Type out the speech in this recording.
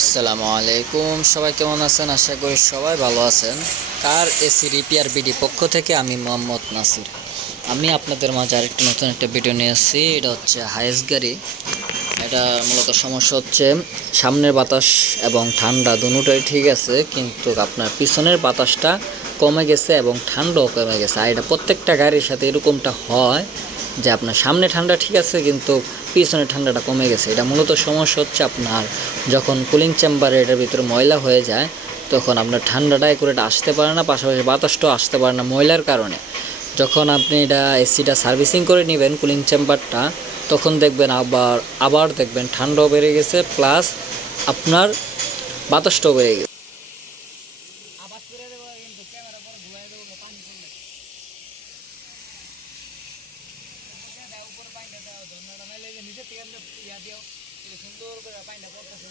আসসালামু আলাইকুম, সবাই কেমন আছেন? আশা করি সবাই ভালো আছেন। কার এসি রিপেয়ার বিডি পক্ষ থেকে আমি মোহাম্মদ নাসির। আমি আপনাদের মাঝে আরেকটি নতুন একটা ভিডিও নিয়ে আসছি। এটা হচ্ছে হায়েস গাড়ি। এটা মূলত সমস্যা হচ্ছে সামনের বাতাস এবং ঠান্ডা দুটোই ঠিক আছে, কিন্তু আপনার পিছনের বাতাসটা কমে গেছে এবং ঠান্ডাও কমে গেছে। আর এটা প্রত্যেকটা গাড়ির সাথে এরকমটা হয় যে আপনার সামনে ঠান্ডা ঠিক আছে কিন্তু পিছনের ঠান্ডাটা কমে গেছে। এটা মূলত সমস্যা হচ্ছে আপনার যখন কুলিং চেম্বারে এটার ভিতরে ময়লা হয়ে যায় তখন আপনার ঠান্ডাটা একুরেট আসতে পারে না, পাশাপাশি বাতাসটাও আসতে পারে না ময়লার কারণে। যখন আপনি এটা এসিটা সার্ভিসিং করে নেবেন কুলিং চেম্বারটা, তখন দেখবেন আবার দেখবেন ঠান্ডাও বেড়ে গেছে, প্লাস আপনার বাতাসটাও বেড়ে গেছে। সুন্দর করে পানিটা পড়তেছে।